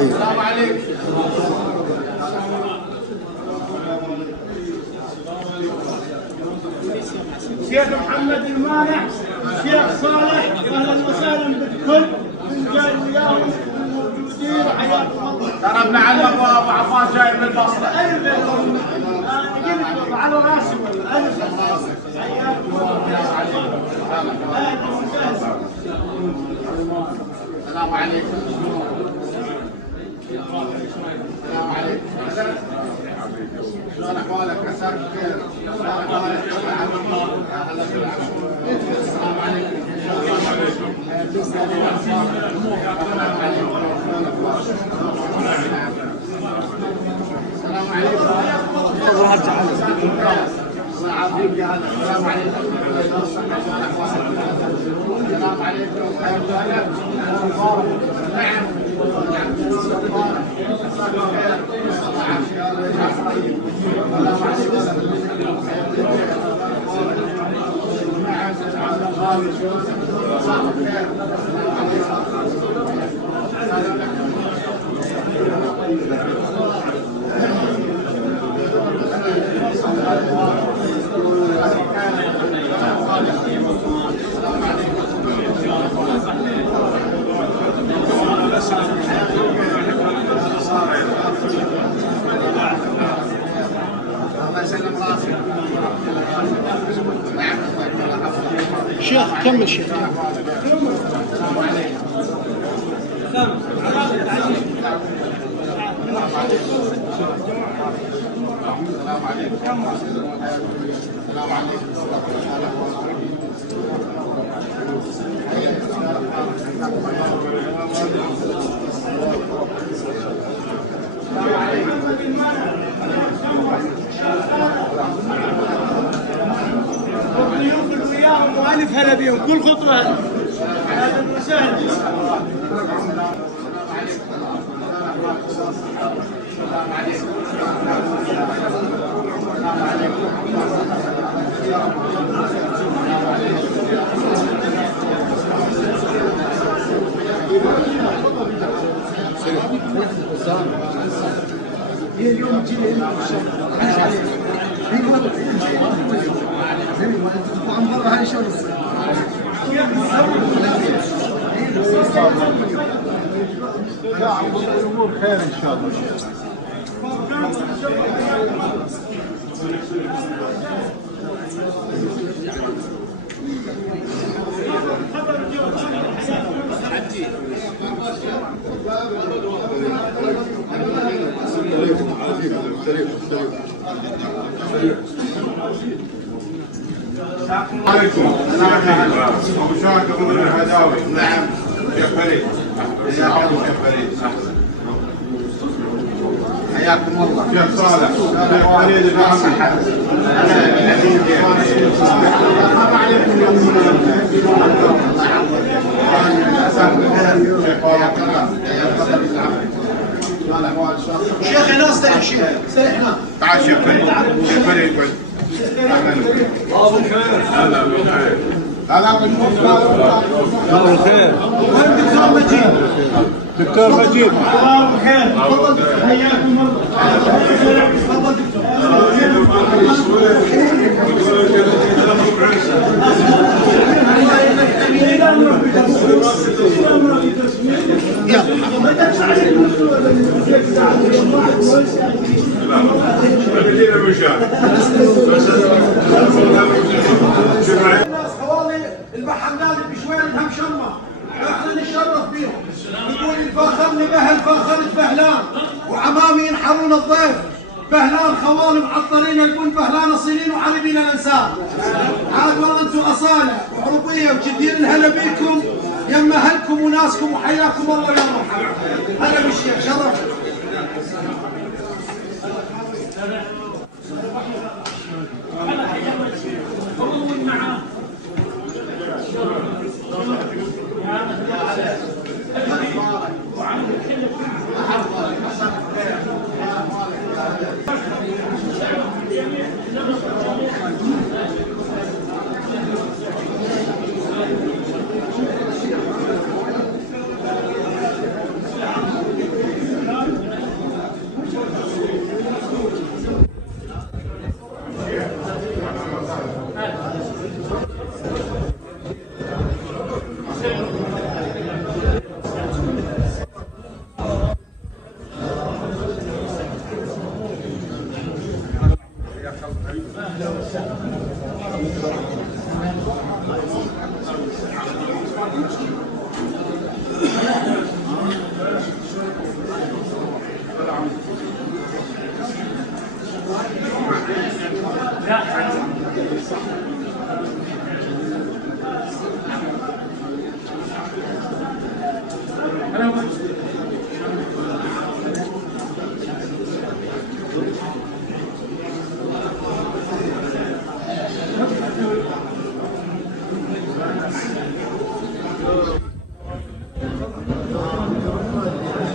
السلام عليكم. شيخ محمد المانع، شيخ صالح، اهلا وسهلا بالكل من جاي وياهم موجودين وحياكم الله. ضربنا على الابواب وعفان جاي من البصره. قلت على راسي والله. حياكم الله. اهلا وسهلا. السلام عليكم. السلام عليكم. شلون احوالك؟ عساك بخير. شلون احوالك؟ السلام عليكم. السلام عليكم. السلام عليكم. الله يعافيك يا هلا. السلام عليكم. السلام عليكم. نعم. شيخ كمل شيخ. والف هلا بيهم كل خطوه. اهلا وسهلا. اليوم تجي لي عن برا هاي شغل الامور خير ان شاء الله. عليكم. ابو شاكر من الهداوي. نعم. شيخ فريد. شيخ فريد. حياكم الله. شيخ صالح. شيخ فريد المحمد. شيخ هنا استريح شيخ. استريح هنا. تعال شيخ فريد. شيخ فريد قعد. ابو الخير. هلا بالخير. هلا ابو الخير. وين دكتور مجيد؟ دكتور مجيد. الله بخير. تفضل حياكم الله. تفضل دكتور. حوالي المحلات بشوية لهم شمة، احنا نتشرف بيهم. يقول الفاخرني بهل فاخرة بهلان وعمامي ينحرون الضيف. بهلان خوالي معطرين البن، بهلان اصيلين وعربين الانساب. عاد والله انتم اصاله وعربيه وجدير الهلا بيكم يما اهلكم وناسكم وحياكم الله يا مرحبا. هلا بالشيخ شرف.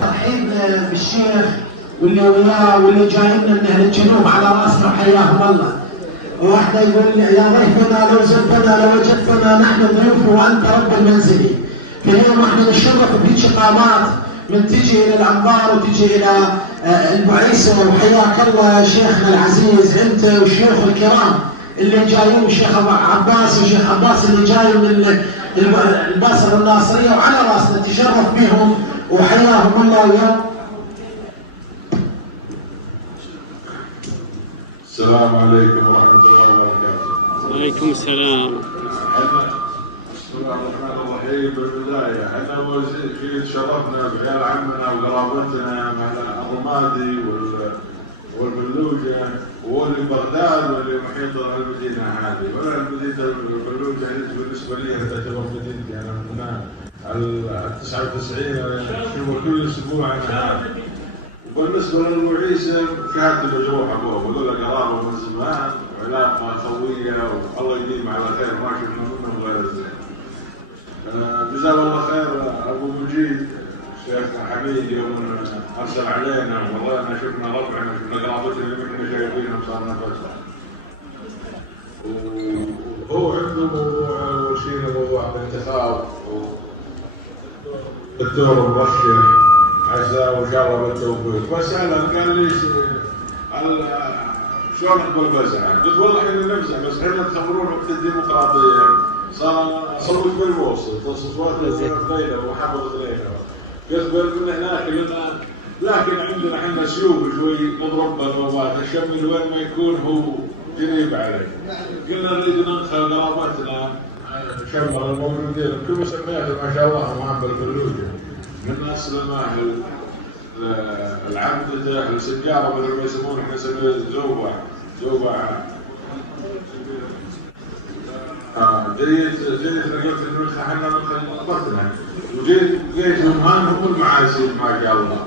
الحين بالشيخ واللي وياه واللي جايين من اهل الجنوب على راسنا حياهم الله. واحدة يقول لي يا ضيفنا لو زرتنا لوجدتنا نحن ضيوف وانت رب المنزل. في اليوم احنا نتشرف بهيك اقامات من تجي الى الانبار وتجي الى البعيسه، وحياك الله شيخنا العزيز انت وشيوخ الكرام اللي جايين، الشيخ عباس وشيخ عباس اللي جاي من البصره الناصريه، وعلى راسنا نتشرف بهم وحياهم الله وياهم. السلام عليكم ورحمة الله وبركاته. وعليكم السلام. بسم الله الرحمن الرحيم. بالبداية احنا أول شيء تشرفنا بعيال عمنا وقرابتنا مع الرمادي والبلوجة واللي بغداد واللي محيطة المدينة هذه. ولا المدينة البلوجة بالنسبة لي تعتبر مدينتي أنا من هنا على 99 شوف كل أسبوع أنا. وبالنسبة للبعيسة كاتب جروح أبوه وذولا قرابة من زمان وعلاقة قوية والله يديم على خير ما شفنا منهم غير الزين. جزاه الله خير أبو مجيد الشيخ حميد يوم أرسل علينا والله شفنا ربعنا شفنا قرابتنا اللي احنا شايفينهم صارنا فترة. وهو عنده موضوع وشيل موضوع الانتخاب الدكتور المرشح عساه وان شاء الله بالتوفيق. بسأله قال لي شلون اقبل بزعه؟ قلت والله احنا نفزع بس احنا تخبرون وقت الديمقراطيه صار صوت بالموصل تصويت غيره وحفظ غيره. قلت من هناك لكن عندنا احنا سيوف شوي نضرب بالبابات الشمل وين ما يكون هو قريب عليه. قلنا نريد ندخل قرابتنا شمر الموجودين كل سمياتهم ما شاء الله معهم بالبلوجه من اصل ماهل العمدة السجارة بدل ما يسمونه احنا نسميه زوبع جيت لقيت انه احنا ندخل قرابتنا وجيت يومها هم المعازيم ما شاء الله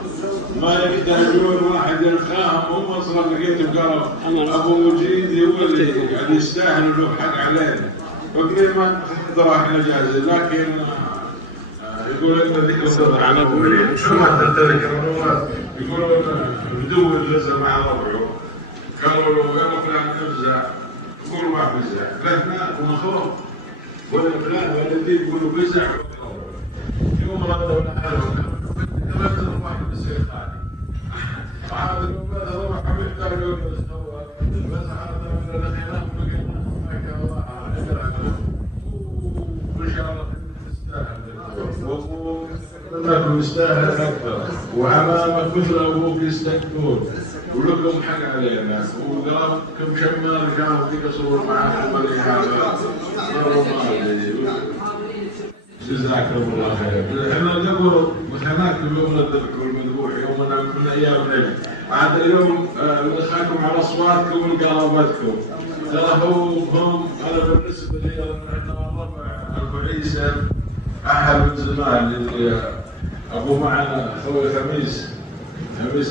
ما يحتاجون واحد يرخاهم. هم اصلا لقيتهم قالوا ابو مجيد هو اللي يعني يستاهل له حق علينا. فقلنا ما نقدر احنا جاهزين لكن يقول لك ذيك الصدر على ابو مجيد شو ما تتذكر يقولوا بدو الجزء مع ربعه قالوا له يا فلان نفزع يقولوا ما بزع ثلاثنا ومخوف ولا فلان ولا ذي يقولوا بزع يوم ردوا لنا ثلاثة واحد بيصير خالي هذا هذا روح يحتاج يوم يتسوى بس هذا من الخلاف ما شاء الله وان شاء الله تستاهل يستاهل اكثر وامامك مثل ابوك يستكبرون ولكم حق علينا وقرابكم شمال كانوا في قصور معاكم ولي هذا جزاكم الله خير. احنا نقول هناك اليوم الذبح والمذبوح يومنا من ايام العيد. هذا اليوم ندخلكم على اصواتكم وقرابتكم. ترى هم انا بالنسبه لي انا ربع البعيسه احد من زمان اللي ابو معنا اخوي خميس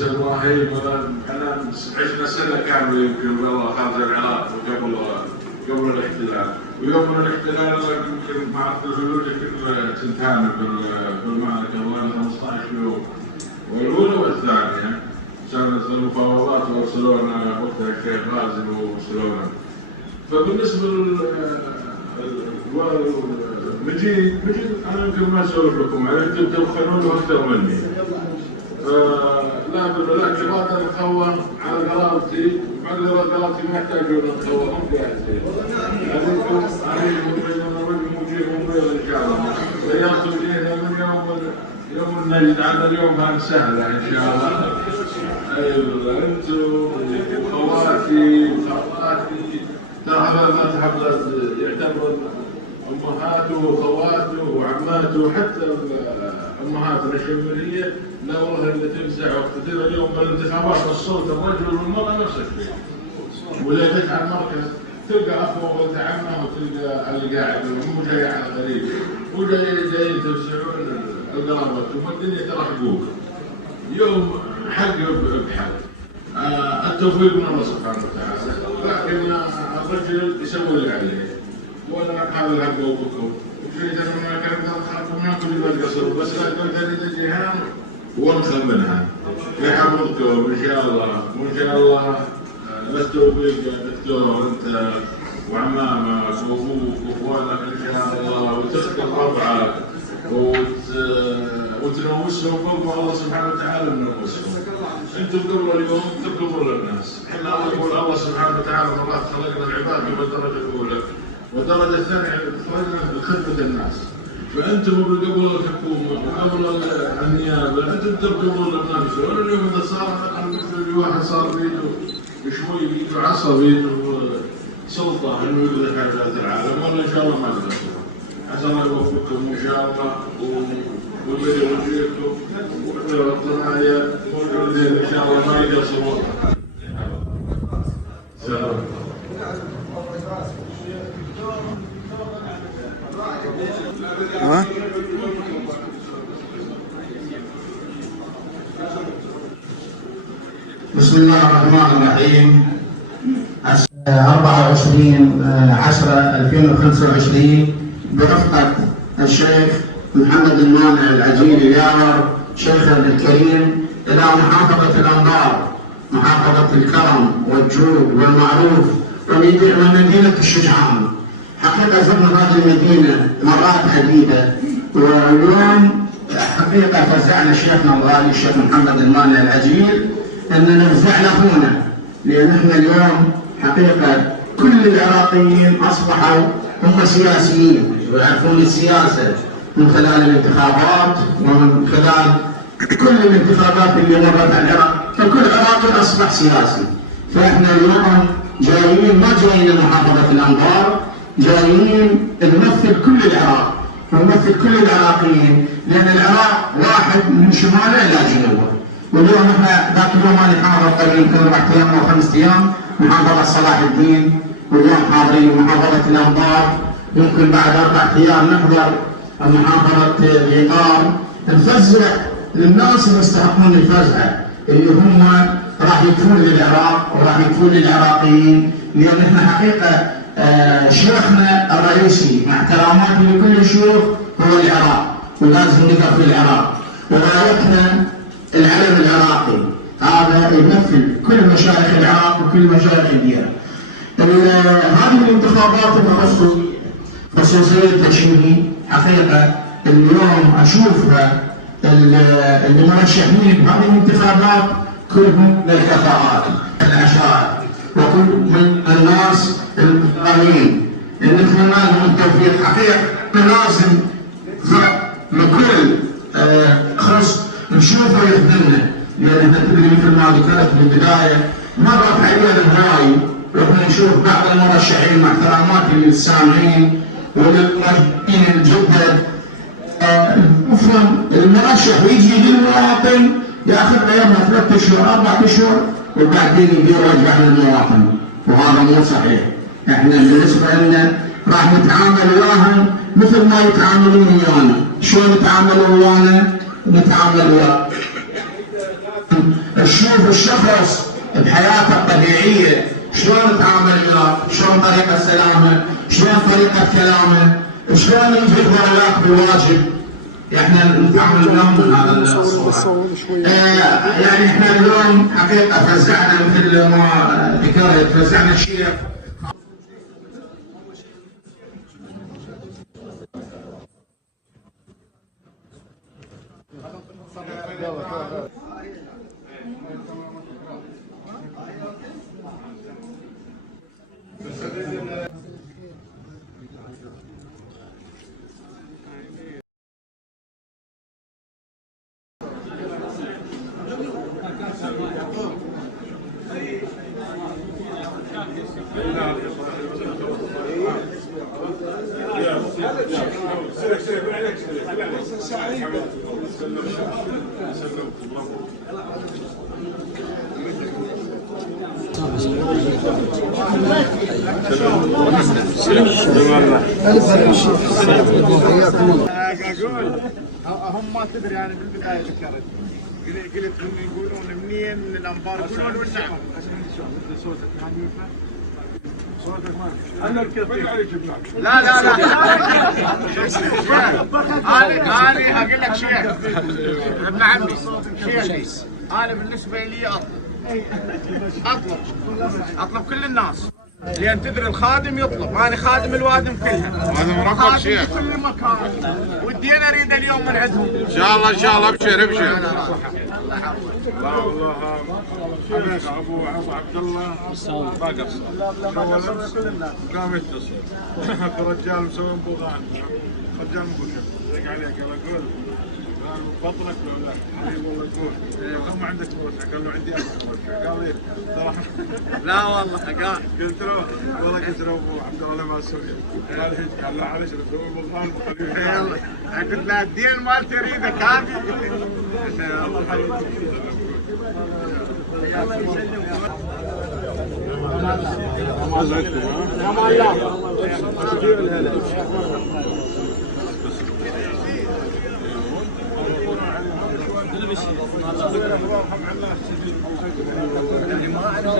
ابراهيم انا عشنا سنه كامله يمكن والله خارج العراق قبل الاحتلال. ويوم الاحتلال يمكن مع الفلوج كنا سنتان بالمعركه والله 15 يوم والاولى والثانيه كانت المفاوضات وارسلونا وقتها الشيخ غازي وارسلونا. فبالنسبه مجيد انا يمكن ما اسولف لكم عليه انتم تبخلون اكثر مني. لا لكن هذا نخوه على قرابتي بعد قرابتي ما يحتاجون نخوه هم جاهزين. عليكم رجل مجيب ومريض ان شاء الله. رياض جينا من يوم النجد عندنا اليوم كانت سهله ان شاء الله. ايوه انتم وخواتي وخالاتي ترى هذا ما تحب يعتبر امهاته وخواته وعماته حتى امهاتنا الشماليه لا والله اللي تمسح وقت اليوم بالانتخابات الصوت الرجل والمراه نفس الشيء ولا جيت على المركز تلقى اخوه ولد عمه وتلقى اللي قاعد مو جاي على غريب، مو جاي يتوسعون القرابات، والدنيا ترى حقوق. يوم حق بحق. التوفيق من الله سبحانه وتعالى، لكن الرجل يسوي اللي عليه. وانا هذا حق ابوكم. تريد ان ما كان خلقكم ما كل ما تقصروا، بس لا تقول تريد الجهان وانخل منها. يحفظكم ان شاء الله، وان شاء الله للتوفيق يا دكتور انت وعمامك وابوك واخوانك ان شاء الله، وتسقط ربعك وتنوسهم فوق الله سبحانه وتعالى من نفوسهم. انتم قبل اليوم تقبلوا للناس، احنا يقول الله سبحانه وتعالى مرات خلقنا العباد بالدرجه الاولى، والدرجه الثانيه خلقنا بخدمه الناس. فانتم قبل الحكومه وقبل النيابه انتم تقبلوا للناس، واليوم اذا صار مثل واحد صار بيده شوي بيده عصا بيده سلطه انه يقدر على ذات العالم، ولا ان شاء الله ما يقدر. عسى الله يوفقكم ان شاء الله ويبارك وجهكم ويحضر القضايا والوالدين ان شاء الله ما يقصرون. بسم الله الرحمن الرحيم. 24/10/2025 برفقة الشيخ محمد المانع العجيل الياور شيخنا الكريم إلى محافظة الأنبار، محافظة الكرم والجود والمعروف ومدينة الشجعان. حقيقة زرنا هذه المدينة مرات عديدة، واليوم حقيقة فزعنا شيخنا الغالي الشيخ محمد المانع العجيل أننا فزعنا أخونا، لأن احنا اليوم حقيقة كل العراقيين أصبحوا هم سياسيين ويعرفون السياسة من خلال الانتخابات ومن خلال كل الانتخابات اللي مرت على العراق، فكل عراقي أصبح سياسي. فاحنا اليوم جايين ما جايين لمحافظة الأنبار، جايين نمثل كل العراق ونمثل كل العراقيين، لأن العراق واحد من شماله إلى جنوبه. واليوم احنا ذاك اليوم انا حاضر قبل يمكن 4 أيام او 5 أيام محافظة صلاح الدين، واليوم حاضرين محافظة الأنبار، يمكن بعد 4 أيام نحضر محافظة العقار. نفزع للناس اللي يستحقون الفزعة، اللي هم راح يكفون للعراق وراح يكفون للعراقيين، لأن احنا حقيقة شيخنا الرئيسي مع احتراماتي لكل الشيوخ هو العراق، ولازم نقف في العراق، ورايتنا العلم العراقي هذا يمثل كل مشايخ العراق وكل مشايخ الديار. هذه الانتخابات خصوصية تشريعي حقيقة اليوم أشوفها المرشحين بهذه الانتخابات كلهم للكفاءات العشائر وكل من الناس المتقنين، نتمنى لهم التوفيق. حقيقة لازم لكل خص نشوفه يخدمنا، لان احنا تدري مثل ما ذكرت بالبدايه مرت علينا هواي واحنا نشوف بعض المرشحين مع احتراماتي للسامعين وللمرشحين الجدد، افهم المرشح ويجي للمواطن ياخذ ايامها 3 أشهر 4 أشهر وبعدين يجي يرجع للمواطن، وهذا مو صحيح. احنا بالنسبه لنا راح نتعامل وياهم مثل ما يتعاملون ويانا. شلون يتعاملوا ويانا؟ نتعامل وياه نشوف الشخص بحياته الطبيعيه شلون نتعامل وياه، شلون طريقه سلامه، شلون طريقه كلامه، شلون يجي يحضر وياك بالواجب. احنا نتعامل وياهم من هذا الصوره. يعني احنا اليوم حقيقه فزعنا مثل ما ذكرت، فزعنا الشيخ الف هلا بالشيخ حياكم الله. اقول هم ما تدري انا بالبدايه ذكرت قلت هم يقولون منين من الانبار يقولون والنعم صوتك حنيفه صوتك ما انا لا لا لا انا هقول لك شيء ابن عمي شيء انا بالنسبه لي اطلب كل الناس لان تدري الخادم يطلب، انا خادم الوادم كلها هذا مرقب شيخ في كل مكان ودينا اريد اليوم من عندهم ان شاء الله ان شاء الله ابشر ابشر. لا والله حبيبي ابو عبد الله ما قصر قام يتصل رجال مسوي بوغان رجال مبكر دق عليه قال اقول قال من فضلك لو لا حبيبي والله يقول كم عندك مرشح؟ قال له عندي 1000 مرشح. قال لي صراحه لا والله قال قلت له والله قلت له ابو عبد الله ما اسوي قال هيك قال لا معلش بسوي بوغان قلت له الدين مالتي اريدك هذه الله يحييك.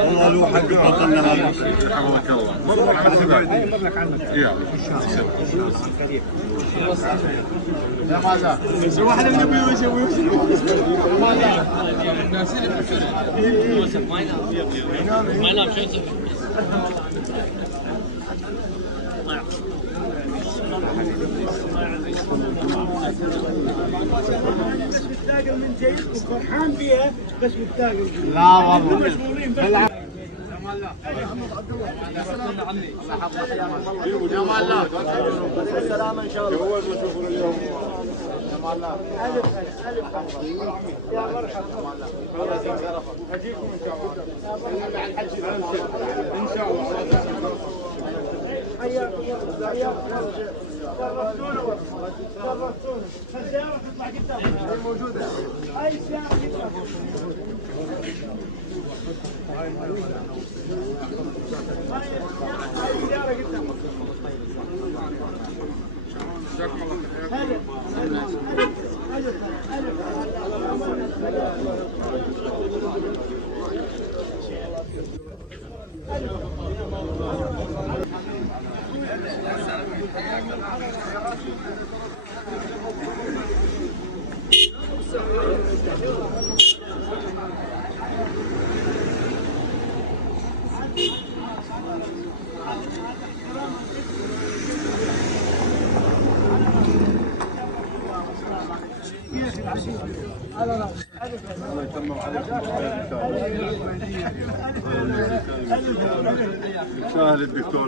والله لو حق عطلنا هذا حفظك الله. مبروك على الزبادي. يلا يا مالك واحد من يبي يسوي بتتاقل من جيد وفرحان فيها بس بتتاقل. لا والله مشغولين بس. يا مالك سلامة ان شاء الله. جوز وشوفوا اليوم. يا مالك الف يا مرحبا. اجيكم ان شاء الله مع الحج ان شاء الله. حياكم الله حياكم الله شرفتونا شرفتونا. السيارة تطلع قدام. هي موجودة. اي سيارة قدام. اي سيارة قدام. جزاكم الله خير. سهل الدكتور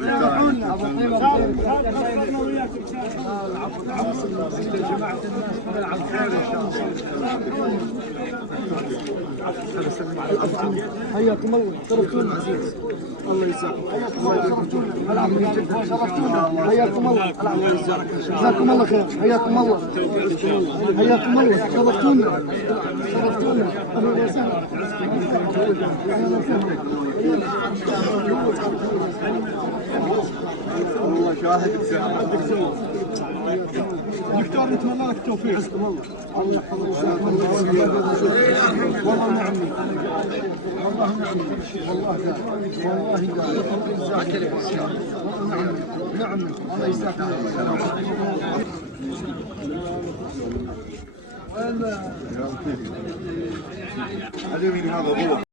حياكم الله شرفتونا عزيز. الله يسعدك. حياكم الله جزاكم الله خير. حياكم الله حياكم الله شرفتونا شرفتونا. اهلا وسهلا اهلا وسهلا. والله شاهد دكتور نتمنى لك التوفيق. الله يحفظك والله نعمي والله نعمي والله نعمي الله يسعدك. هذا ضوء